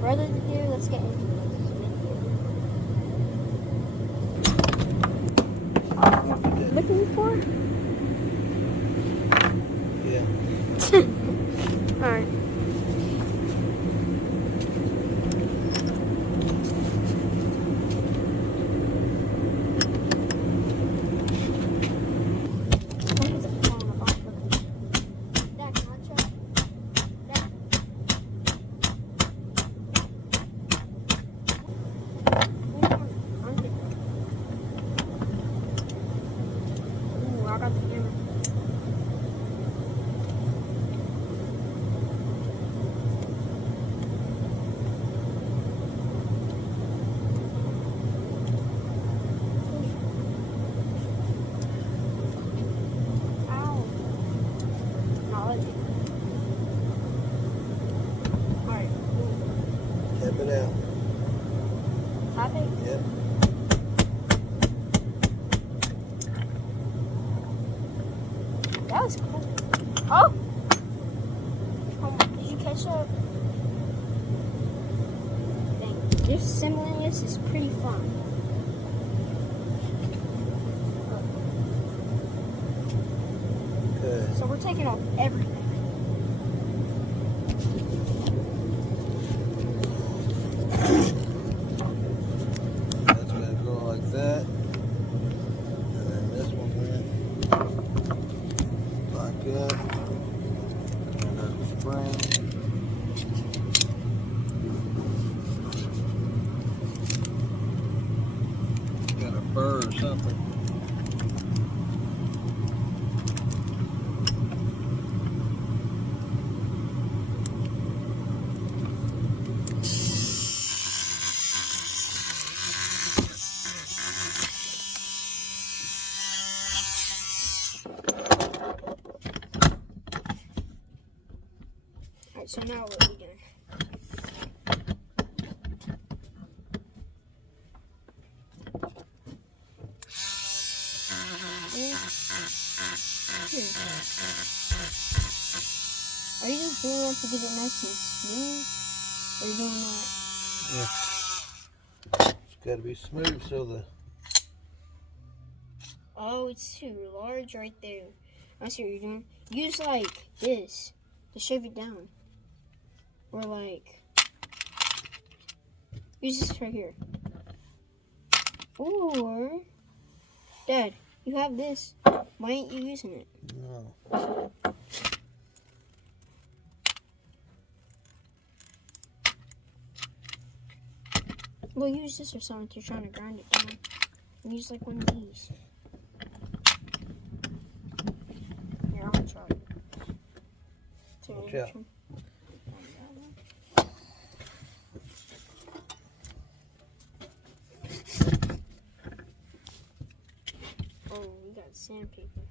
rather than do, let's get into this video. Looking for? Yeah. Alright. Tap it out. Tap it? Yep. That was cool. Oh! Did you catch up? Dang. Just assembling this is pretty fun. Okay. So we're taking off everything. That's gonna go like that. And then this one went like that. And there's the spring. Got a burr or something. Alright, so now what are we doing? Are you just doing that to get it nice and smooth? Or are you doing that? Yeah. It's got to be smooth so the... Oh, it's too large right there. I see what you're doing. Use like this to shave it down. Or like... Use this right here. Or... Dad, you have this. Why ain't you using it? No. Well, use this or something if you're trying to grind it down. Use like one of these. Here, I'm gonna try it. Watch out. Oh, we got sandpaper.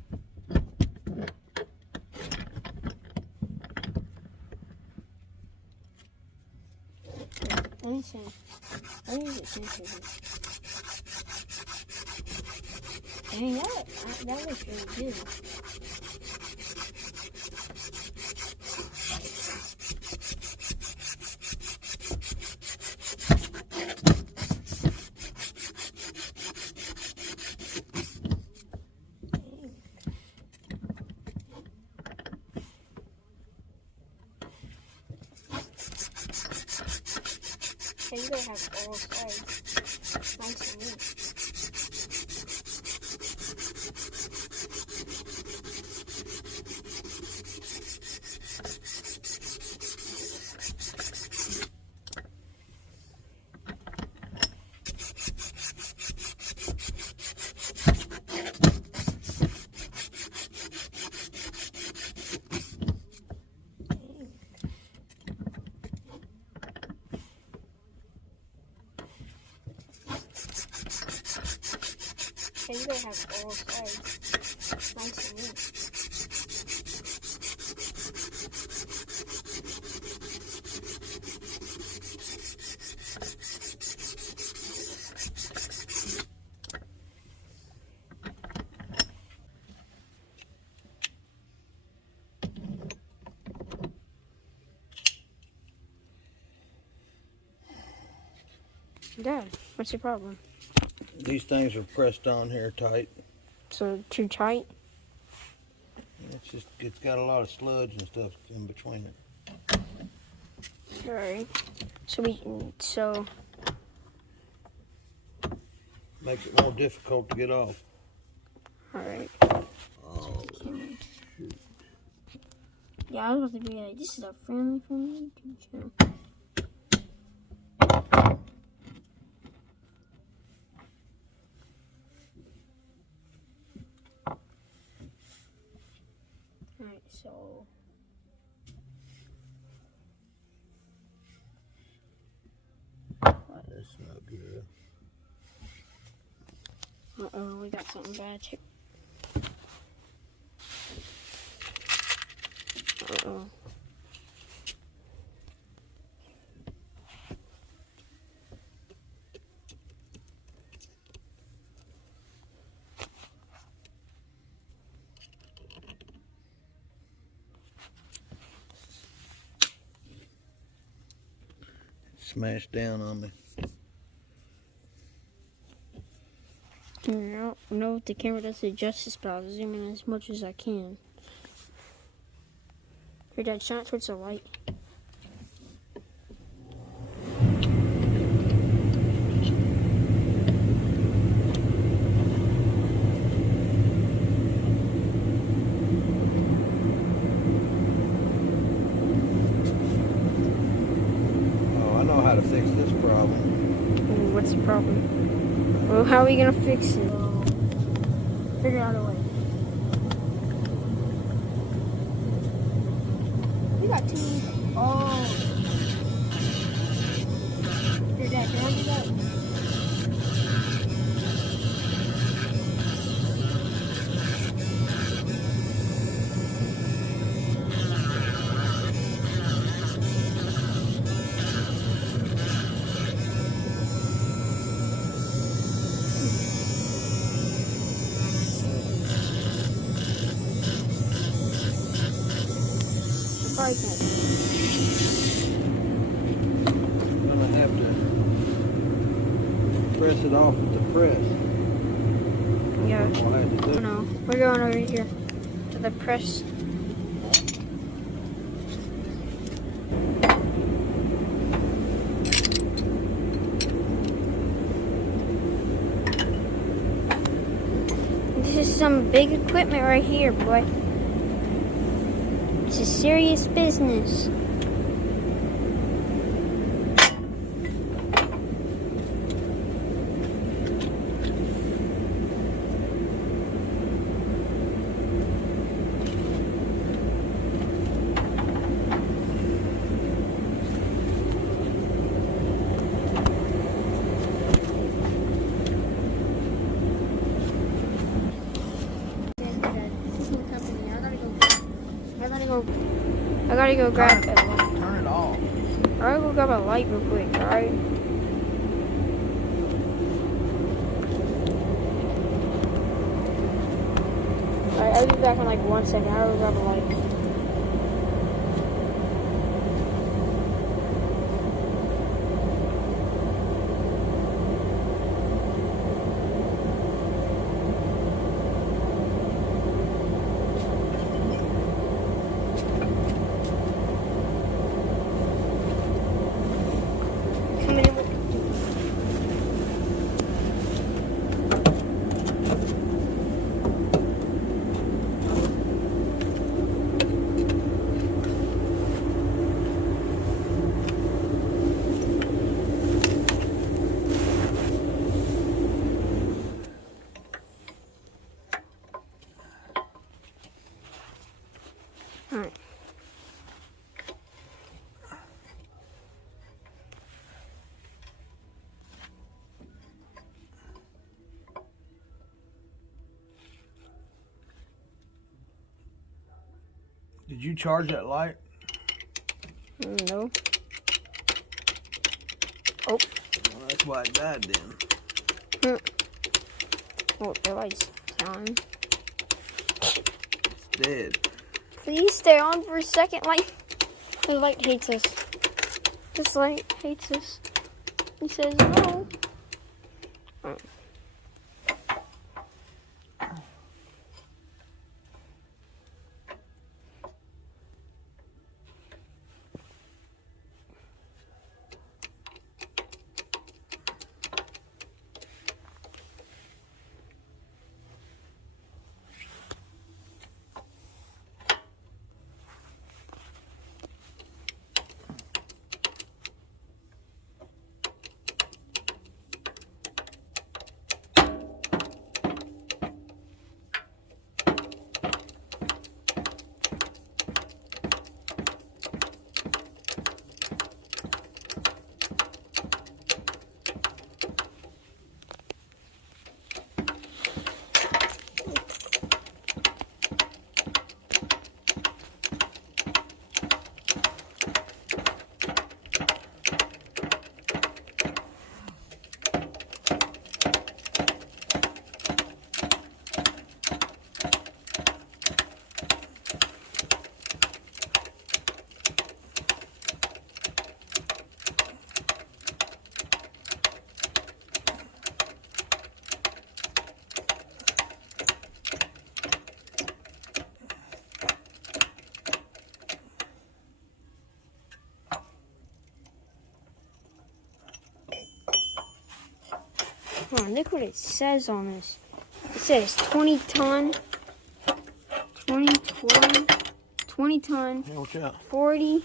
Let me see. Let me get sandpaper. Dang, that looks really good. Okay, you gotta have all sides nice and neat. Okay, you gotta have all sides nice and neat. Dad, what's your problem? These things are pressed on here tight. So too tight? It's got a lot of sludge and stuff in between it. Alright. So Makes it more difficult to get off. alright. Oh, shoot. Yeah, I was about to be like, this is a friendly YouTube channel. Alright, so That's not good. uh-oh, we got something bad here. Uh-oh. Smashed down on me. I don't know if the camera does it justice, but I'll zoom in as much as I can. Here, Dad, shine it towards the light. Oh, I know how to fix this problem. Ooh, what's the problem? Well, how are we gonna fix it? Figure out a way. We got two. Oh. Here, Dad, can I do that? Probably can't. I'm gonna have to press it off with the press. Yeah. All I had to do. Oh no, we're going over here to the press. This is some big equipment right here, boy. This is serious business. I gotta go grab it. Turn it off. I gotta go grab a light real quick, alright? Alright, I'll be back in like 1 second. I gotta go grab a light. Coming in with alright. Did you charge that light? No. Oh. Well, that's why it died then. Oh, the light's on. It's dead. Please stay on for a second. The light hates us. This light hates us. He says no. Oh. Oh, look what it says on this. It says 20 ton, 20 ton, Yeah, watch out. 40.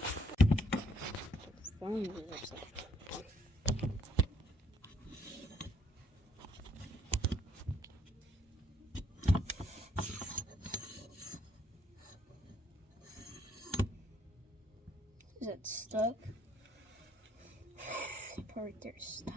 Phone is upside down. Is that stuck? That part right there is stuck.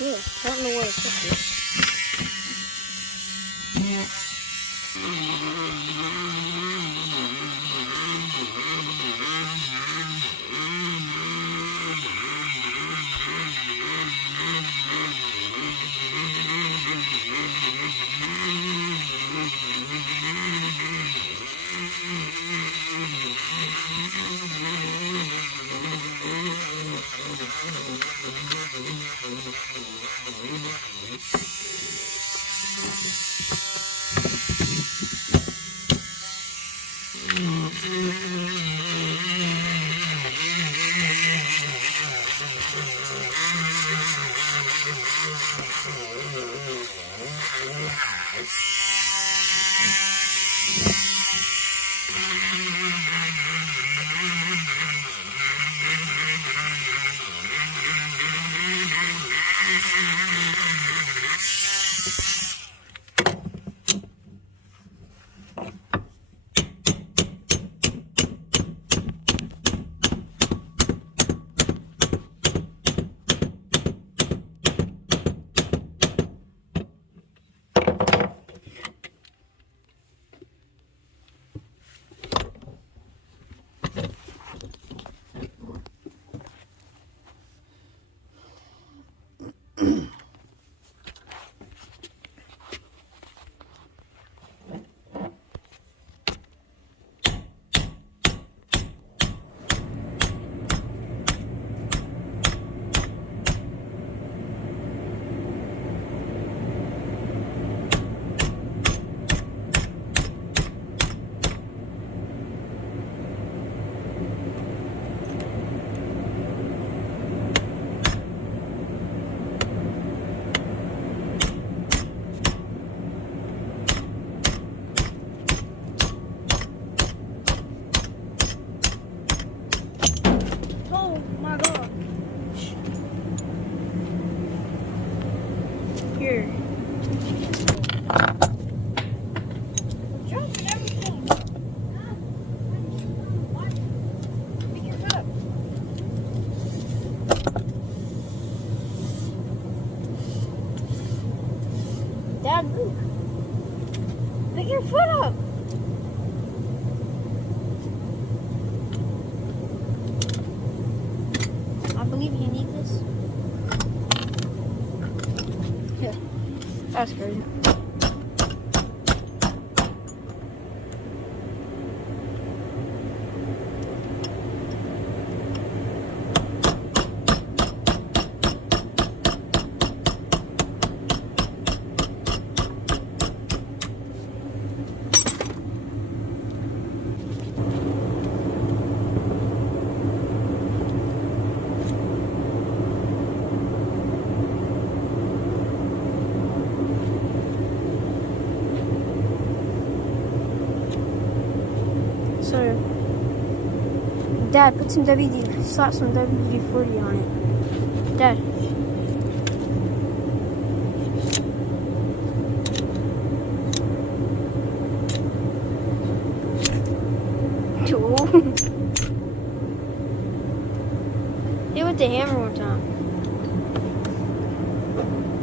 Yeah, I don't know where it's at. Dad, move. Pick your foot up. I believe you need this. Yeah, that's crazy. So, Dad, put some slap some WD-40 on it. Dad. Cool. Hit with the hammer one time.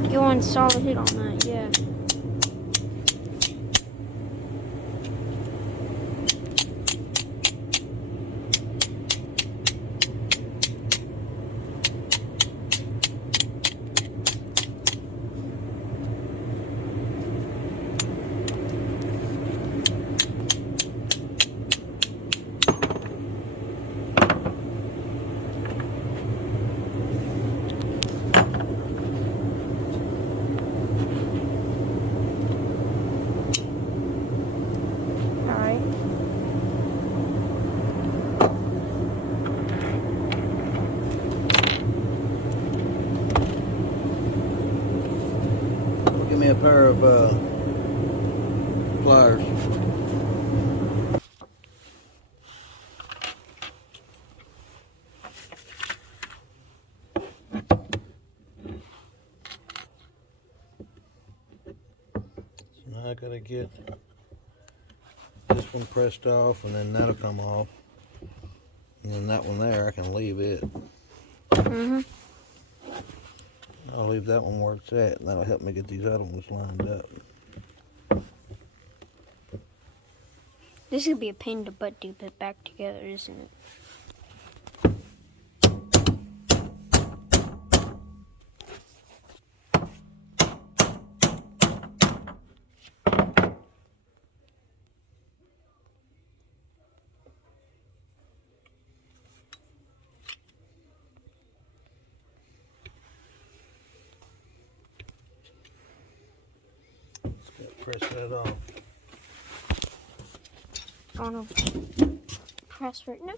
Get one solid hit on that, yeah. Give me a pair of pliers. So now I gotta get this one pressed off, and then that'll come off. And then that one there, I can leave it. I'll leave that one where it's at, and that'll help me get these other ones lined up. This would be a pain in the butt to put back together, isn't it? Press that off. I don't know. Press right now.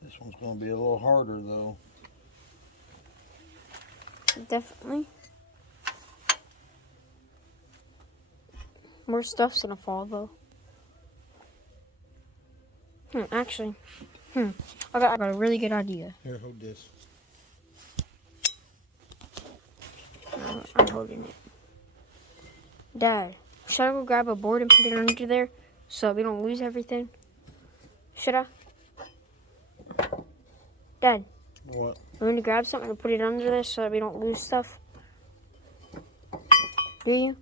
This one's going to be a little harder though. Definitely. More stuff's gonna fall though. Actually, I got a really good idea. Here, hold this. I'm holding it. Dad, should I go grab a board and put it under there so we don't lose everything? Should I? Dad. What? I'm going to grab something and put it under there so that we don't lose stuff. Do you?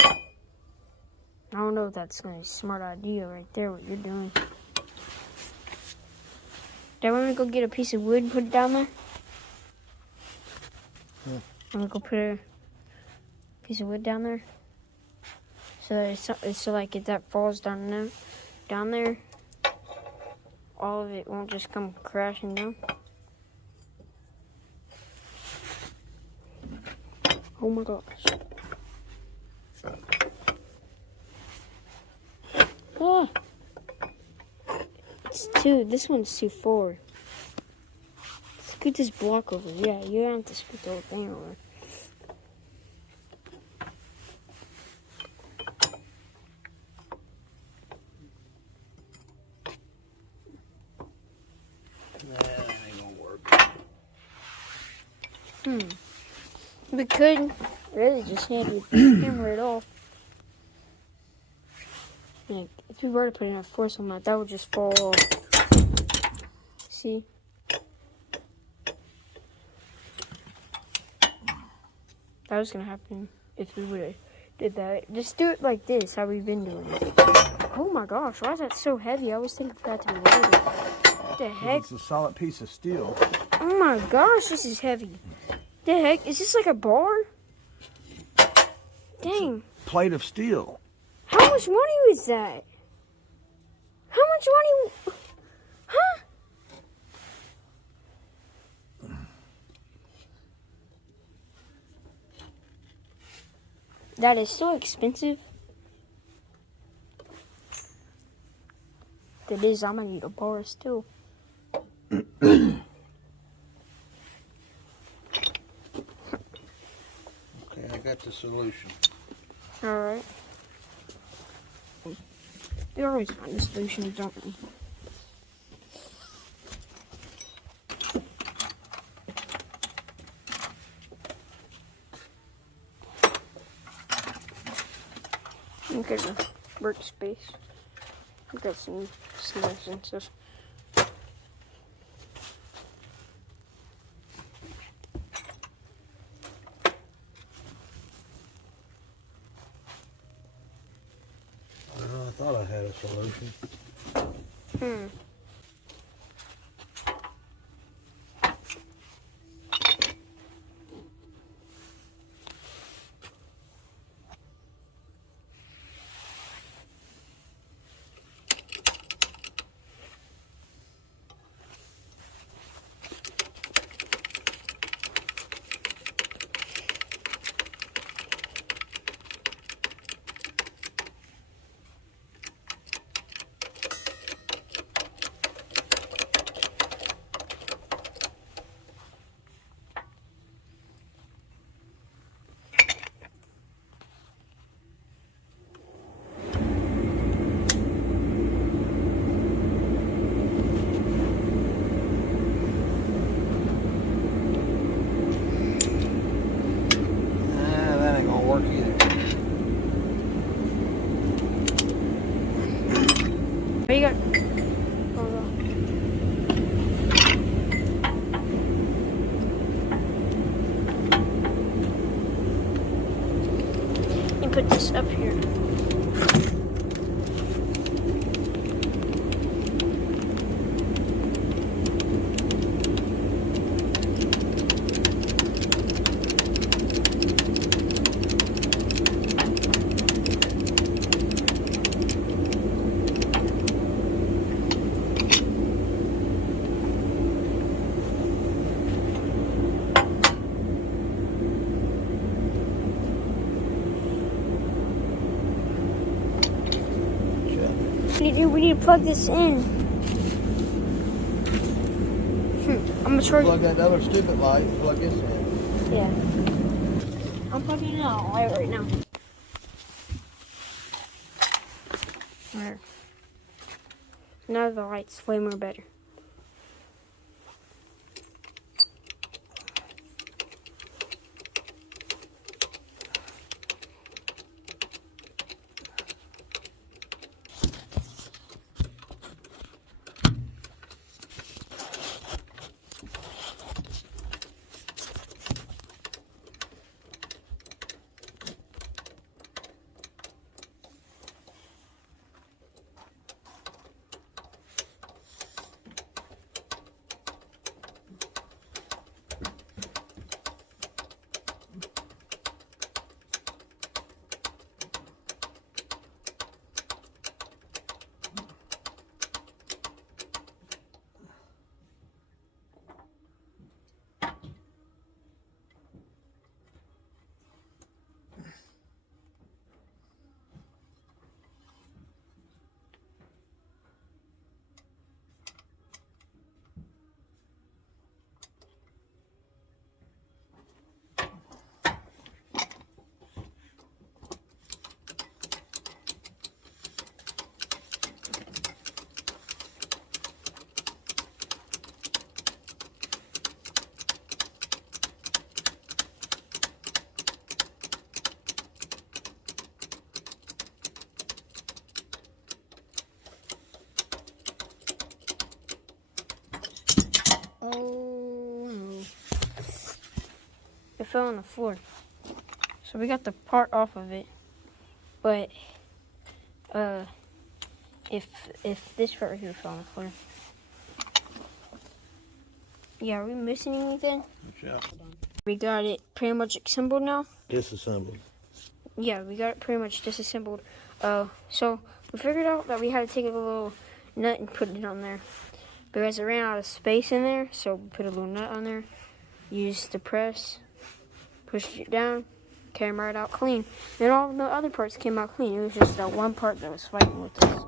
I don't know if that's going to be a smart idea right there, what you're doing. Dad, want to go get a piece of wood and put it down there? Yeah. I'm going to go put a piece of wood down there. So that it's so like if that falls down there, all of it won't just come crashing down. Oh my gosh. Ah. It's two. This one's too forward. Scoot this block over. Yeah, you don't have to scoot the whole thing over. That ain't gonna work. We could really just hand the camera it off. Like, if we were to put enough force on that, that would just fall off. See? That was gonna happen if we would have did that. Just do it like this, how we've been doing it. Oh my gosh, why is that so heavy? I was thinking for that to be lighter. What the heck? It's a solid piece of steel. Oh my gosh, this is heavy. The heck? Is this like a bar? Dang. Plate of steel. How much money was that? How much money? Huh? That is so expensive. If it is, I'm gonna need a bar still. Okay, I got the solution. Alright. We always find a solution, don't we? Look at the workspace. I've got some snacks and stuff. I thought I had a solution. That ain't gonna work either. What you got? Hold on. You put this up here. We need to plug this in. I'm gonna charge. Plug that other stupid light, plug this in. Yeah. I'm plugging it out right now. There. Now the light's way more better. fell on the floor. So we got the part off of it. But if this part right here fell on the floor. Yeah, are we missing anything? Yeah. We got it pretty much assembled now. Disassembled. Yeah, we got it pretty much disassembled. So we figured out that we had to take a little nut and put it on there. Because it ran out of space in there, so we put a little nut on there. Used the press, pushed it down, came right out clean. And all the other parts came out clean. It was just that one part that was fighting with us.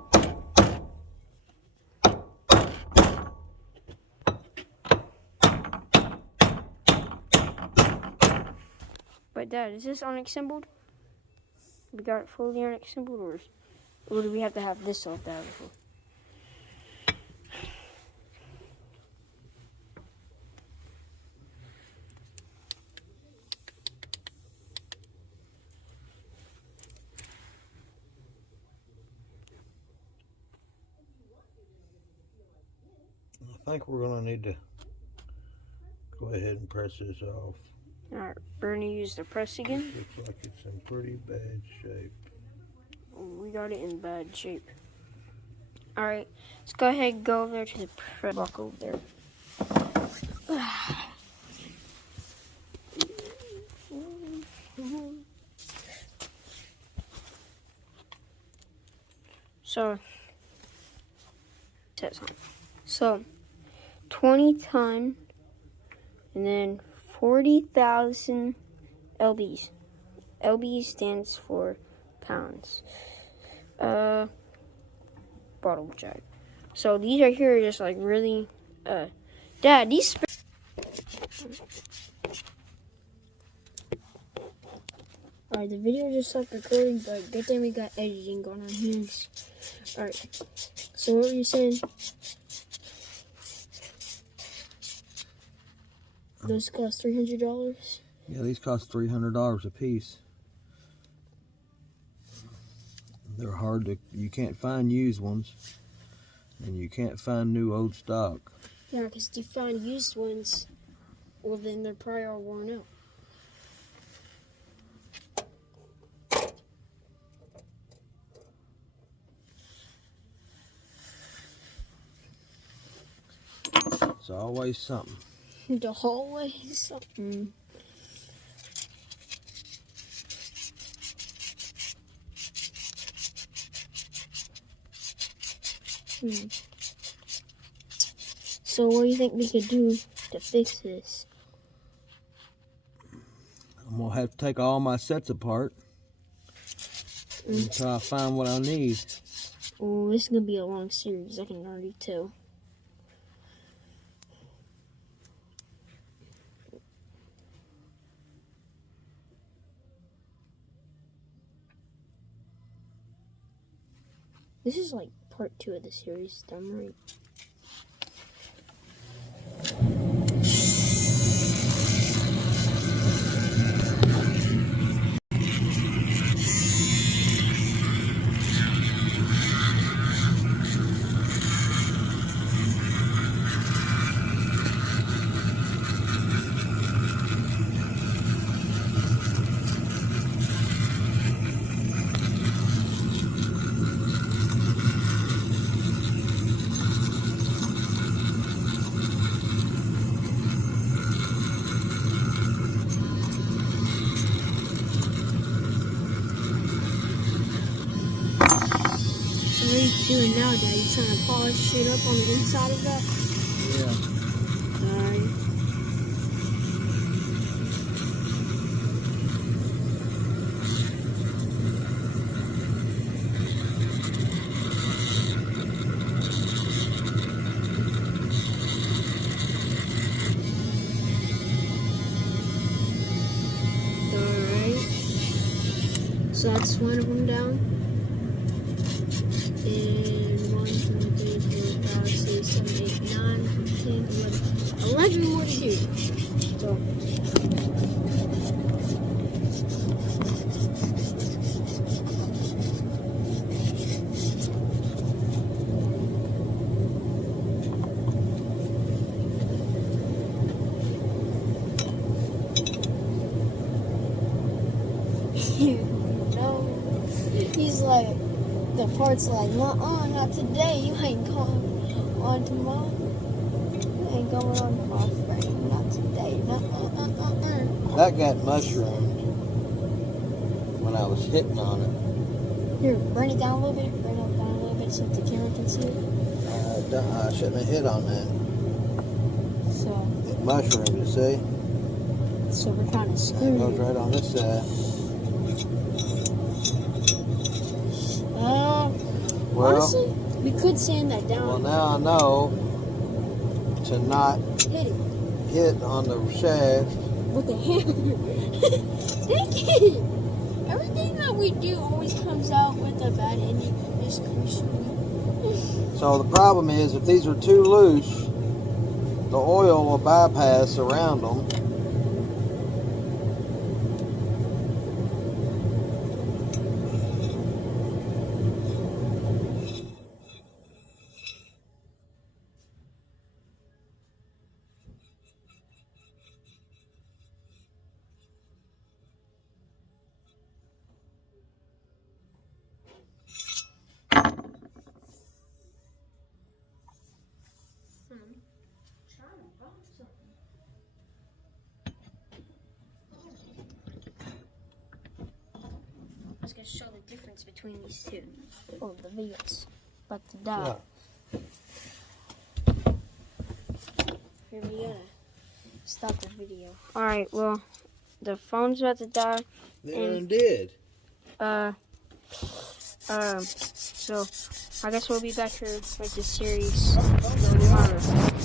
But Dad, is this unassembled? We got it fully unassembled, or do we have to have this off the other one? I think we're gonna need to go ahead and press this off. Alright, we're gonna use the press again. Looks like it's in pretty bad shape. We got it in bad shape. Alright, let's go ahead and go over there to the press block over there. So 20 ton and then 40,000 lbs. lb stands for pounds. Bottle jug. So these right here are just like really Dad, these Alright, the video just stopped recording, but good thing we got editing going on here. Alright, so what were you saying? Those cost $300? Yeah, these cost $300 a piece. They're hard to, you can't find used ones, and you can't find new old stock. Yeah, because if you find used ones, well then they're probably all worn out. It's always something. The hallway is something. So what do you think we could do to fix this? I'm gonna have to take all my sets apart until I find what I need. Oh, this is gonna be a long series, I can already tell. This is like part 2 of the series, I'm right. So what are you doing now, Dad? You trying to polish it up on the inside of that? Yeah. Alright. So that's one of them down. And 1, 2, 3, 4, 5, 6, 7, 8, 9, 10, 11. 11 more to do. So. No. He's like, the part's like, not today. You ain't going on tomorrow. You ain't going on off frame. Not today. That got mushroomed when I was hitting on it. Here, bring it down a little bit. Bring it down a little bit so the camera can see it. I shouldn't have hit on that. So, It mushroomed, you see? so we're kind of It screwed. goes right on this side. Well, Honestly, we could sand that down. well, now I know to not Hit it hit on the shaft. with the hammer. Thank you. Everything that we do always comes out with a bad ending. It's crucial. So the problem is, if these are too loose, the oil will bypass around them. I was gonna show the difference between these two. Oh, the videos. But the die. Here we gotta stop the video. Alright, well, the phone's about to die. There and did. So I guess we'll be back here with this series tomorrow.